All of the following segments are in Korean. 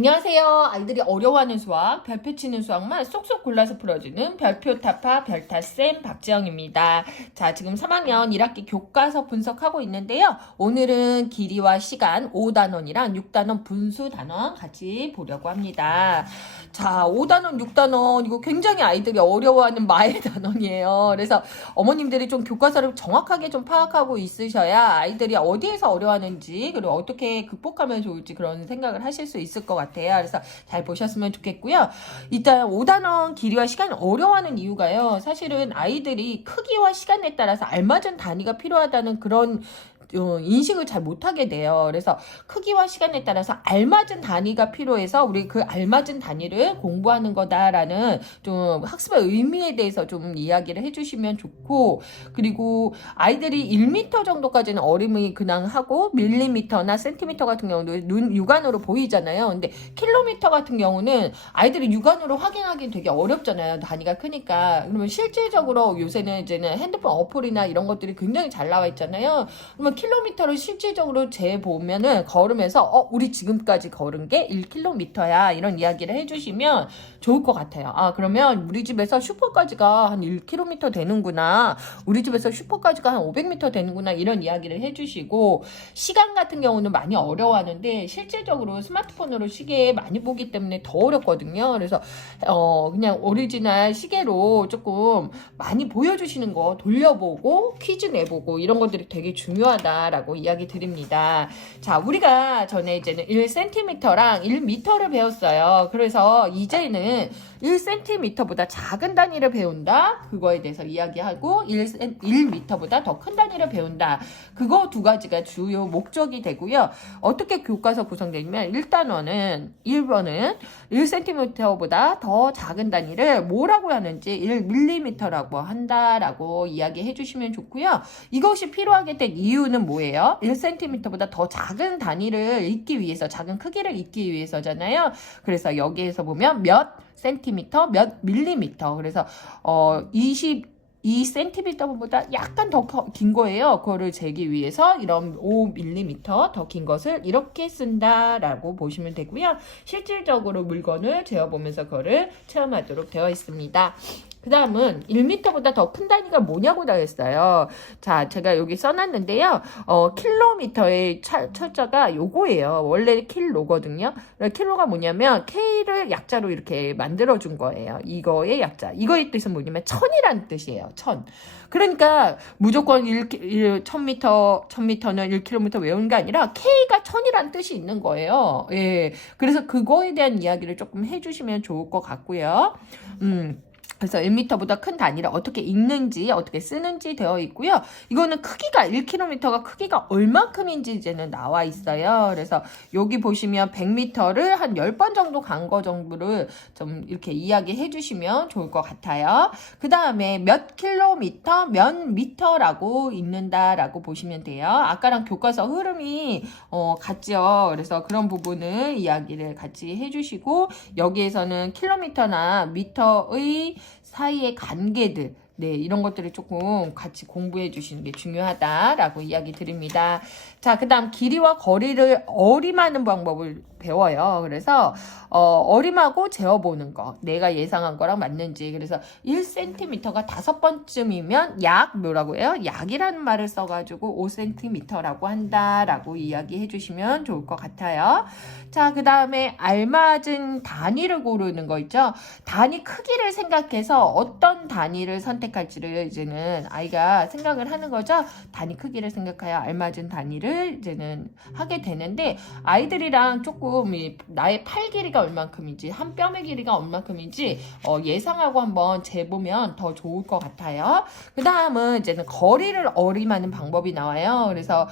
안녕하세요. 아이들이 어려워하는 수학, 별표 치는 수학만 쏙쏙 골라서 풀어주는 별표 타파 별타쌤 박지영입니다. 자, 지금 3학년 1학기 교과서 분석하고 있는데요. 오늘은 길이와 시간 5단원이랑 6단원 분수 단원 같이 보려고 합니다. 자, 5단원, 6단원 이거 굉장히 아이들이 어려워하는 마의 단원이에요. 그래서 어머님들이 좀 교과서를 정확하게 좀 파악하고 있으셔야 아이들이 어디에서 어려워하는지 그리고 어떻게 극복하면 좋을지 그런 생각을 하실 수 있을 것 같아요. 그래서 잘 보셨으면 좋겠고요. 일단 5단원 길이와 시간이 어려워하는 이유가요. 사실은 아이들이 크기와 시간에 따라서 알맞은 단위가 필요하다는 그런 인식을 잘 못하게 돼요. 그래서 크기와 시간에 따라서 알맞은 단위가 필요해서 우리 그 알맞은 단위를 공부하는 거다라는 좀 학습의 의미에 대해서 좀 이야기를 해주시면 좋고, 그리고 아이들이 1m 정도까지는 어림이 그냥 하고 밀리미터나 센티미터 같은 경우는 눈 육안으로 보이잖아요. 근데 킬로미터 같은 경우는 아이들이 육안으로 확인하기 되게 어렵잖아요. 단위가 크니까. 그러면 실질적으로 요새는 이제는 핸드폰 어플이나 이런 것들이 굉장히 잘 나와 있잖아요. 그러면 킬로미터를 실질적으로 재보면은 걸으면서 우리 지금까지 걸은 게 1km야 이런 이야기를 해주시면 좋을 것 같아요. 그러면 우리 집에서 슈퍼까지가 한 1km 되는구나, 우리 집에서 슈퍼까지가 한 500m 되는구나 이런 이야기를 해주시고, 시간 같은 경우는 많이 어려워하는데 실질적으로 스마트폰으로 시계 많이 보기 때문에 더 어렵거든요. 그래서 그냥 오리지널 시계로 조금 많이 보여주시는 거 돌려보고 퀴즈 내보고 이런 것들이 되게 중요하다 라고 이야기 드립니다. 자, 우리가 전에 이제는 1cm랑 1m를 배웠어요. 그래서 이제는 1cm보다 작은 단위를 배운다, 그거에 대해서 이야기하고 1m보다 더 큰 단위를 배운다, 그거 두 가지가 주요 목적이 되고요. 어떻게 교과서 구성되냐면 1단원은 1번은 1cm보다 더 작은 단위를 뭐라고 하는지 1mm라고 한다라고 이야기해 주시면 좋고요. 이것이 필요하게 된 이유는 뭐예요? 1cm보다 더 작은 단위를 읽기 위해서, 작은 크기를 읽기 위해서잖아요. 그래서 여기에서 보면 몇 센티미터, 몇 밀리미터, 그래서 22cm보다 약간 더 긴 거예요. 그거를 재기 위해서 이런 5mm 더 긴 것을 이렇게 쓴다라고 보시면 되고요. 실질적으로 물건을 재어보면서 그거를 체험하도록 되어 있습니다. 그 다음은 1m보다 더 큰 단위가 뭐냐고 나왔어요. 자, 제가 여기 써놨는데요. 킬로미터의 철자가 요거예요. 원래 킬로거든요. 킬로가 뭐냐면 K를 약자로 이렇게 만들어준 거예요. 이거의 약자. 이거의 뜻은 뭐냐면 천이라는 뜻이에요. 천. 그러니까 무조건 1000m, 1000m는 1km 외우는 게 아니라 K가 천이라는 뜻이 있는 거예요. 예. 그래서 그거에 대한 이야기를 조금 해주시면 좋을 것 같고요. 그래서 1m보다 큰 단위를 어떻게 읽는지 어떻게 쓰는지 되어 있고요. 이거는 크기가 1km가 크기가 얼만큼인지 이제는 나와 있어요. 그래서 여기 보시면 100m를 한 10번 정도 간 거 정도를 좀 이렇게 이야기해 주시면 좋을 것 같아요. 그 다음에 몇 킬로미터, 몇 미터라고 읽는다라고 보시면 돼요. 아까랑 교과서 흐름이 같죠. 그래서 그런 부분을 이야기를 같이 해주시고, 여기에서는 킬로미터나 미터의 사이의 관계들, 네, 이런 것들을 조금 같이 공부해 주시는 게 중요하다라고 이야기 드립니다. 자, 그 다음 길이와 거리를 어림하는 방법을 배워요. 그래서 어림하고 재어보는 거, 내가 예상한 거랑 맞는지. 그래서 1cm가 5번쯤이면 약 뭐라고 해요? 약이라는 말을 써가지고 5cm라고 한다라고 이야기해 주시면 좋을 것 같아요. 자, 그 다음에 알맞은 단위를 고르는 거 있죠? 단위 크기를 생각해서 어떤 단위를 선택할지를 이제는 아이가 생각을 하는 거죠. 단위 크기를 생각하여 알맞은 단위를 이제는 하게 되는데, 아이들이랑 조금 나의 팔 길이가 얼만큼인지, 한 뼘의 길이가 얼만큼인지 예상하고 한번 재보면 더 좋을 것 같아요. 그 다음은 이제는 거리를 어림하는 방법이 나와요. 그래서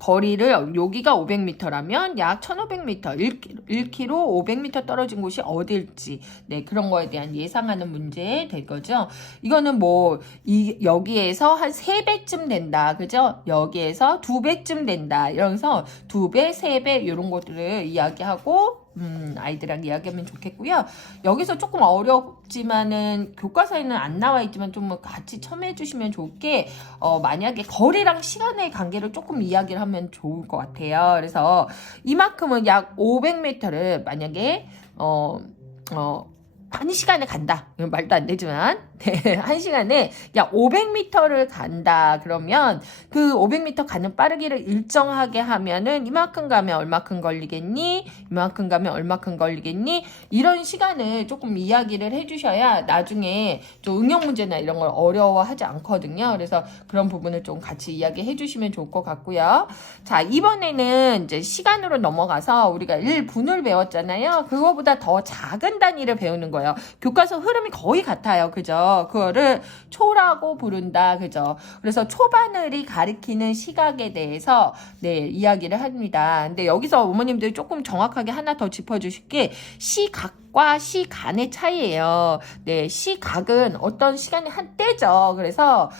거리를 여기가 500m라면 약 1500m, 1km 500m 떨어진 곳이 어딜지, 네, 그런 거에 대한 예상하는 문제 될 거죠. 이거는 여기에서 한 3배쯤 된다, 그죠? 여기에서 2배쯤 된다, 이러면서 2배, 3배 이런 것들을 이야기하고 아이들랑 이야기하면 좋겠고요. 여기서 조금 어렵지만은 교과서에는 안 나와 있지만 좀 같이 첨예해 주시면 좋을 게 만약에 거리랑 시간의 관계를 조금 이야기를 하면 좋을 것 같아요. 그래서 이만큼은 약 500m를 만약에 1시간에 간다. 이건 말도 안 되지만, 네, 1시간에 약 500m를 간다. 그러면 그 500m 가는 빠르기를 일정하게 하면은 이만큼 가면 얼마큼 걸리겠니? 이만큼 가면 얼마큼 걸리겠니? 이런 시간을 조금 이야기를 해주셔야 나중에 좀 응용 문제나 이런 걸 어려워하지 않거든요. 그래서 그런 부분을 좀 같이 이야기해 주시면 좋을 것 같고요. 자, 이번에는 이제 시간으로 넘어가서 우리가 1분을 배웠잖아요. 그거보다 더 작은 단위를 배우는 거예요. 교과서 흐름이 거의 같아요. 그죠? 그거를 초라고 부른다. 그죠? 그래서 초바늘이 가리키는 시각에 대해서 네, 이야기를 합니다. 근데 여기서 어머님들이 조금 정확하게 하나 더 짚어주실 게 시각과 시간의 차이예요. 네, 시각은 어떤 시간의 한때죠. 그래서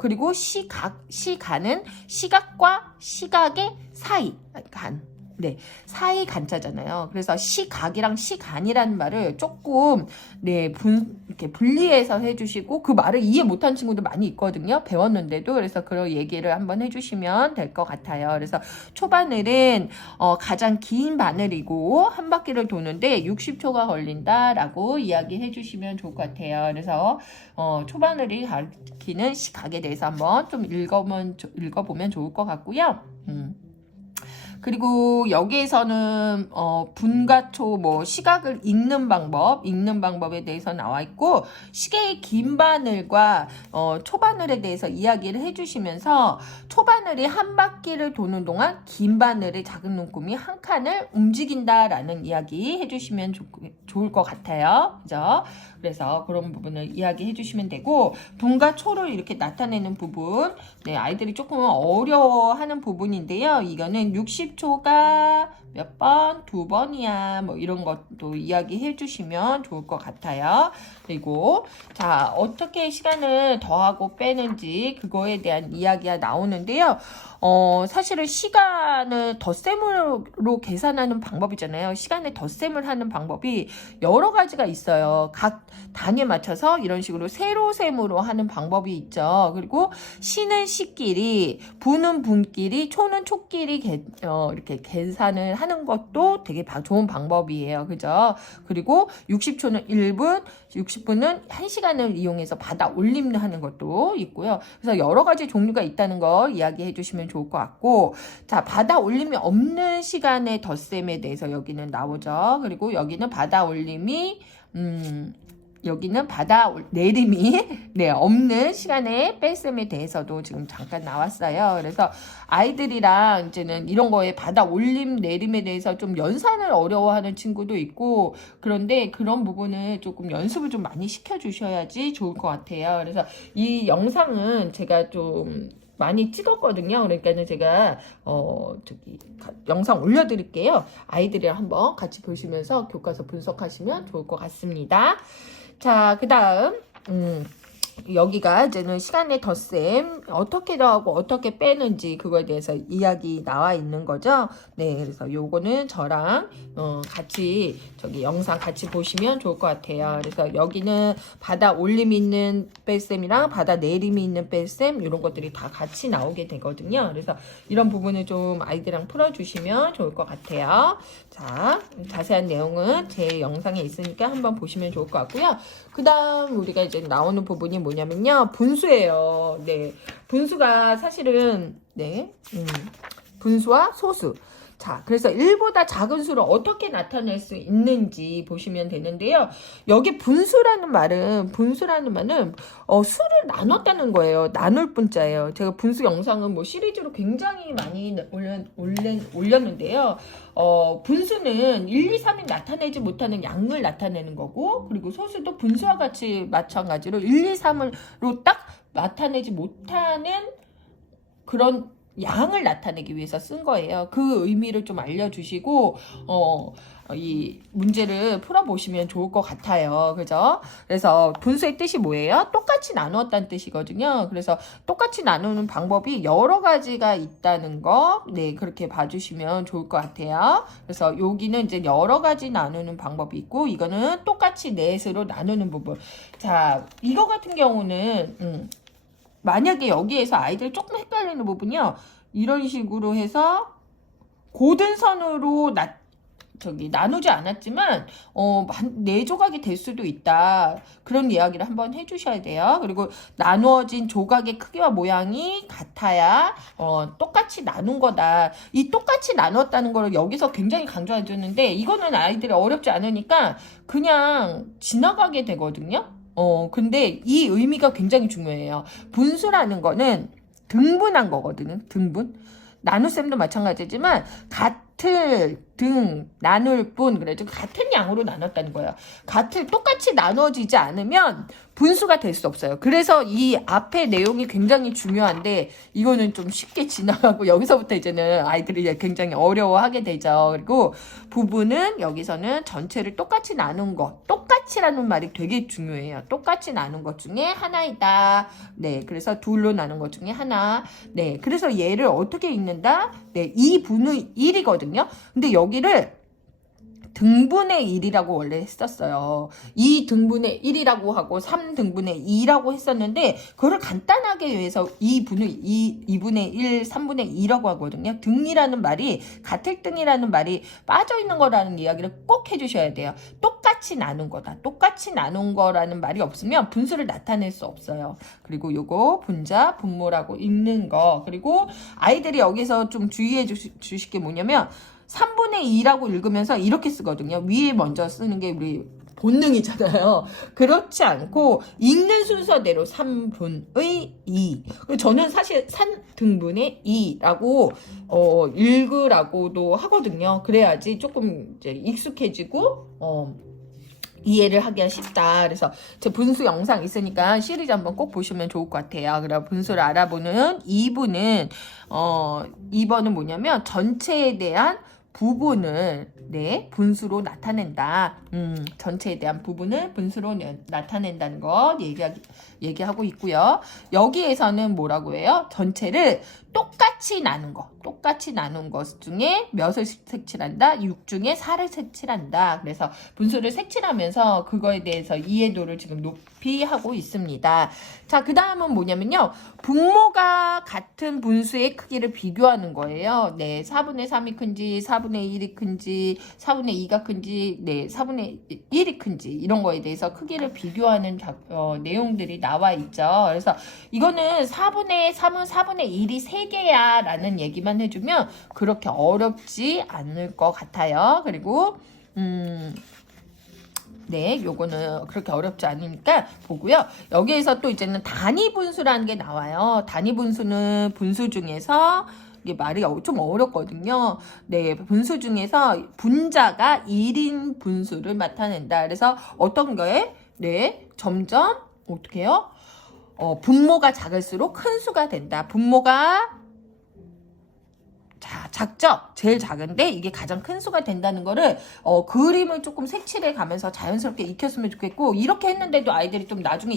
그리고 시간은 시각과 시각의 사이 간. 네, 사이 간자잖아요. 그래서 시각이랑 시간이라는 말을 조금 이렇게 분리해서 해주시고 그 말을 이해 못한 친구도 많이 있거든요. 배웠는데도. 그래서 그런 얘기를 한번 해주시면 될 것 같아요. 그래서 초바늘은 가장 긴 바늘이고 한 바퀴를 도는데 60초가 걸린다라고 이야기해 주시면 좋을 것 같아요. 그래서 초바늘이 가리키는 시각에 대해서 한번 좀 읽어보면 좋을 것 같고요. 그리고 여기에서는 분과 초, 시각을 읽는 방법에 대해서 나와 있고 시계의 긴 바늘과 초바늘에 대해서 이야기를 해주시면서 초바늘이 한 바퀴를 도는 동안 긴 바늘의 작은 눈금이 한 칸을 움직인다라는 이야기 해주시면 좋을 것 같아요. 그죠? 그래서 그런 부분을 이야기해 주시면 되고 분과 초를 이렇게 나타내는 부분 네, 아이들이 조금 어려워하는 부분인데요. 이거는 60초가 몇 번? 2번이야. 이런 것도 이야기해 주시면 좋을 것 같아요. 그리고 자, 어떻게 시간을 더하고 빼는지 그거에 대한 이야기가 나오는데요. 사실은 시간을 덧셈으로 계산하는 방법이잖아요. 시간의 덧셈을 하는 방법이 여러 가지가 있어요. 각 단위에 맞춰서 이런 식으로 세로셈으로 하는 방법이 있죠. 그리고 시는 시끼리, 분은 분끼리, 초는 초끼리 이렇게 계산을 하는 것도 되게 좋은 방법이에요. 그죠? 그리고 60초는 1분, 60분은 1시간을 이용해서 받아 올림 하는 것도 있고요. 그래서 여러 가지 종류가 있다는 거 이야기해 주시면 좋을 것 같고 자, 받아 올림이 없는 시간의 덧셈에 대해서 여기는 나오죠. 그리고 여기는 받아 올림이 여기는 내림이 없는 시간의 뺄셈에 대해서도 지금 잠깐 나왔어요. 그래서 아이들이랑 이제는 이런 거에 받아 올림, 내림에 대해서 좀 연산을 어려워하는 친구도 있고 그런데 그런 부분을 조금 연습을 좀 많이 시켜주셔야지 좋을 것 같아요. 그래서 이 영상은 제가 좀 많이 찍었거든요. 그러니까는 제가 영상 올려드릴게요. 아이들이랑 한번 같이 보시면서 교과서 분석하시면 좋을 것 같습니다. 자, 그 다음 여기가 이제는 시간의 덧셈 어떻게 더하고 어떻게 빼는지 그거에 대해서 이야기 나와 있는 거죠. 네, 그래서 요거는 저랑 같이 영상 같이 보시면 좋을 것 같아요. 그래서 여기는 받아 올림이 있는 뺄셈이랑 받아 내림이 있는 뺄셈 이런 것들이 다 같이 나오게 되거든요. 그래서 이런 부분을 좀 아이들이랑 풀어주시면 좋을 것 같아요. 자, 자세한 내용은 제 영상에 있으니까 한번 보시면 좋을 것 같고요. 그 다음 우리가 이제 나오는 부분이 뭐냐면요. 분수예요. 네. 분수가 사실은, 분수와 소수. 자, 그래서 1보다 작은 수를 어떻게 나타낼 수 있는지 보시면 되는데요. 여기 분수라는 말은 수를 나눴다는 거예요. 나눌 분자예요. 제가 분수 영상은 시리즈로 굉장히 많이 올렸는데요. 분수는 1, 2, 3이 나타내지 못하는 양을 나타내는 거고, 그리고 소수도 분수와 같이 마찬가지로 1, 2, 3으로 딱 나타내지 못하는 그런 양을 나타내기 위해서 쓴 거예요. 그 의미를 좀 알려주시고 이 문제를 풀어보시면 좋을 것 같아요. 그죠? 그래서 분수의 뜻이 뭐예요? 똑같이 나누었다는 뜻이거든요. 그래서 똑같이 나누는 방법이 여러 가지가 있다는 거, 네, 그렇게 봐주시면 좋을 것 같아요. 그래서 여기는 이제 여러 가지 나누는 방법이 있고, 이거는 똑같이 넷으로 나누는 부분. 자, 이거 같은 경우는, 만약에 여기에서 아이들 조금 헷갈리는 부분이요. 이런 식으로 해서 고든선으로 나누지 않았지만 네 조각이 될 수도 있다. 그런 이야기를 한번 해주셔야 돼요. 그리고 나누어진 조각의 크기와 모양이 같아야 똑같이 나눈 거다. 이 똑같이 나눴다는 걸 여기서 굉장히 강조해 줬는데 이거는 아이들이 어렵지 않으니까 그냥 지나가게 되거든요. 근데 이 의미가 굉장히 중요해요. 분수라는 거는 등분한 거거든요. 등분. 나눗셈도 마찬가지지만 같을 등 나눌 뿐 그래도 같은 양으로 나눴다는 거예요. 똑같이 나눠지지 않으면 분수가 될 수 없어요. 그래서 이 앞에 내용이 굉장히 중요한데 이거는 좀 쉽게 지나가고 여기서부터 이제는 아이들이 굉장히 어려워하게 되죠. 그리고 부분은 여기서는 전체를 똑같이 나눈 것, 똑같이라는 말이 되게 중요해요. 똑같이 나눈 것 중에 하나이다. 네, 그래서 둘로 나눈 것 중에 하나. 네, 그래서 얘를 어떻게 읽는다? 네, 2분의 1이거든요. 근데 여기를 등분의 1이라고 원래 했었어요. 2등분의 1이라고 하고 3등분의 2라고 했었는데 그거를 간단하게 위해서 2분의 1, 3분의 2라고 하거든요. 등이라는 말이 같을 등이라는 말이 빠져있는 거라는 이야기를 꼭 해주셔야 돼요. 똑같이 나눈 거다. 똑같이 나눈 거라는 말이 없으면 분수를 나타낼 수 없어요. 그리고 요거 분자, 분모라고 읽는 거. 그리고 아이들이 여기서 좀 주의해 주실 게 뭐냐면 3분의 2라고 읽으면서 이렇게 쓰거든요. 위에 먼저 쓰는 게 우리 본능이잖아요. 그렇지 않고 읽는 순서대로 3분의 2. 저는 사실 3등분의 2라고 읽으라고도 하거든요. 그래야지 조금 이제 익숙해지고 이해를 하기가 쉽다. 그래서 제 분수 영상 있으니까 시리즈 한번 꼭 보시면 좋을 것 같아요. 그럼 분수를 알아보는 2부는 2번은 뭐냐면 전체에 대한 부분을 분수로 나타낸다. 전체에 대한 부분을 분수로 나타낸다는 것 얘기하고 있고요. 여기에서는 뭐라고 해요? 전체를 똑같이 나눈 것. 똑같이 나눈 것 중에 몇을 색칠한다? 6 중에 4를 색칠한다. 그래서 분수를 색칠하면서 그거에 대해서 이해도를 지금 높이 하고 있습니다. 자, 그 다음은 뭐냐면요. 분모가 같은 분수의 크기를 비교하는 거예요. 네, 4분의 3이 큰지, 4분의 1이 큰지, 4분의 2가 큰지, 네, 4분의 1이 큰지 이런 거에 대해서 크기를 비교하는 내용들이 나와 있죠. 그래서 이거는 4분의 3은 4분의 1이 3개야 라는 얘기만 해주면 그렇게 어렵지 않을 것 같아요. 그리고 네, 요거는 그렇게 어렵지 않으니까 보고요. 여기에서 또 이제는 단위 분수라는 게 나와요. 단위 분수는 분수 중에서 이게 말이 좀 어렵거든요. 네, 분수 중에서 분자가 1인 분수를 나타낸다. 그래서 어떤 거에 네, 점점 어떻게 해요? 분모가 작을수록 큰 수가 된다. 분모가 작죠? 제일 작은데 이게 가장 큰 수가 된다는 거를 그림을 조금 색칠해 가면서 자연스럽게 익혔으면 좋겠고 이렇게 했는데도 아이들이 좀 나중에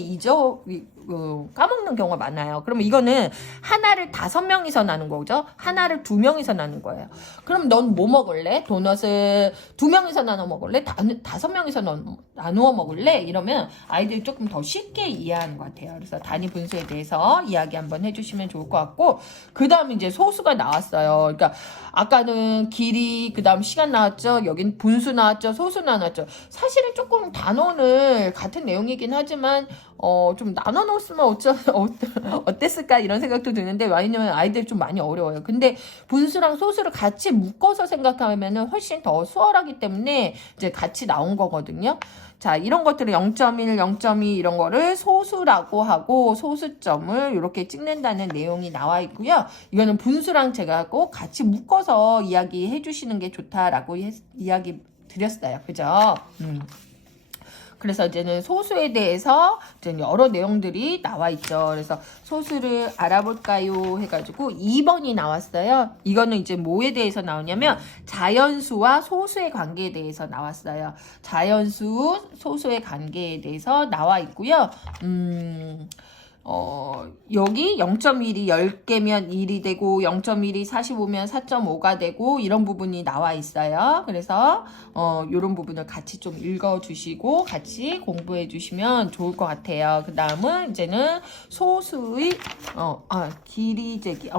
까먹는 경우가 많아요. 그러면 이거는 하나를 5명이서 나눈 거죠? 하나를 2명이서 나눈 거예요. 그럼 넌 뭐 먹을래? 도넛을 2명이서 나눠 먹을래? 5명이서 나누어 먹을래? 이러면 아이들이 조금 더 쉽게 이해하는 것 같아요. 그래서 단위 분수에 대해서 이야기 한번 해주시면 좋을 것 같고 그 다음 이제 소수가 나왔어요. 그러니까 아까는 길이 그 다음 시간 나왔죠. 여긴 분수 나왔죠. 소수 나왔죠. 사실은 조금 단원을 같은 내용이긴 하지만 좀 나눠 놓았으면 어땠을까 이런 생각도 드는데 왜냐면 아이들이 좀 많이 어려워요. 근데 분수랑 소수를 같이 묶어서 생각하면 훨씬 더 수월하기 때문에 이제 같이 나온 거거든요. 자, 이런 것들을 0.1, 0.2 이런 거를 소수라고 하고 소수점을 이렇게 찍는다는 내용이 나와 있고요. 이거는 분수랑 제가 꼭 같이 묶어서 이야기해 주시는 게 좋다라고 이야기 드렸어요. 그죠? 그래서 이제는 소수에 대해서 이제 여러 내용들이 나와 있죠. 그래서 소수를 알아볼까요? 해가지고 2번이 나왔어요. 이거는 이제 뭐에 대해서 나오냐면 자연수와 소수의 관계에 대해서 나왔어요. 자연수, 소수의 관계에 대해서 나와 있고요. 여기 0.1이 10개면 1이 되고 0.1이 45면 4.5가 되고 이런 부분이 나와 있어요. 그래서 이런 부분을 같이 좀 읽어주시고 같이 공부해 주시면 좋을 것 같아요. 그 다음은 이제는 소수의 길이 재기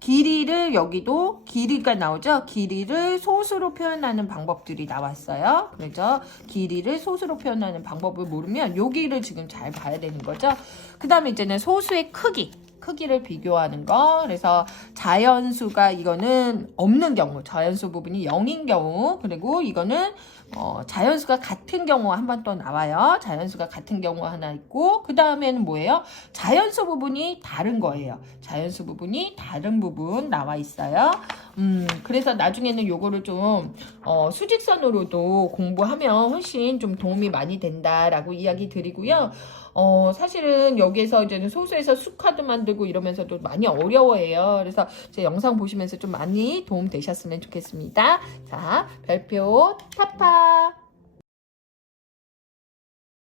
길이를 여기도 길이가 나오죠. 길이를 소수로 표현하는 방법들이 나왔어요. 그래서 길이를 소수로 표현하는 방법을 모르면 여기를 지금 잘 봐야 되는 거죠. 그 다음에 이제는 소수의 크기를 비교하는 거. 그래서 자연수가 이거는 없는 경우, 자연수 부분이 0인 경우, 그리고 이거는 자연수가 같은 경우 한 번 또 나와요. 자연수가 같은 경우 하나 있고, 그 다음에는 뭐예요? 자연수 부분이 다른 거예요. 자연수 부분이 다른 부분 나와 있어요. 그래서 나중에는 요거를 좀 수직선으로도 공부하면 훨씬 좀 도움이 많이 된다라고 이야기 드리고요. 사실은 여기에서 이제는 소수에서 수카드 만들고 이러면서도 많이 어려워해요. 그래서 제 영상 보시면서 좀 많이 도움 되셨으면 좋겠습니다. 자, 별표 타파.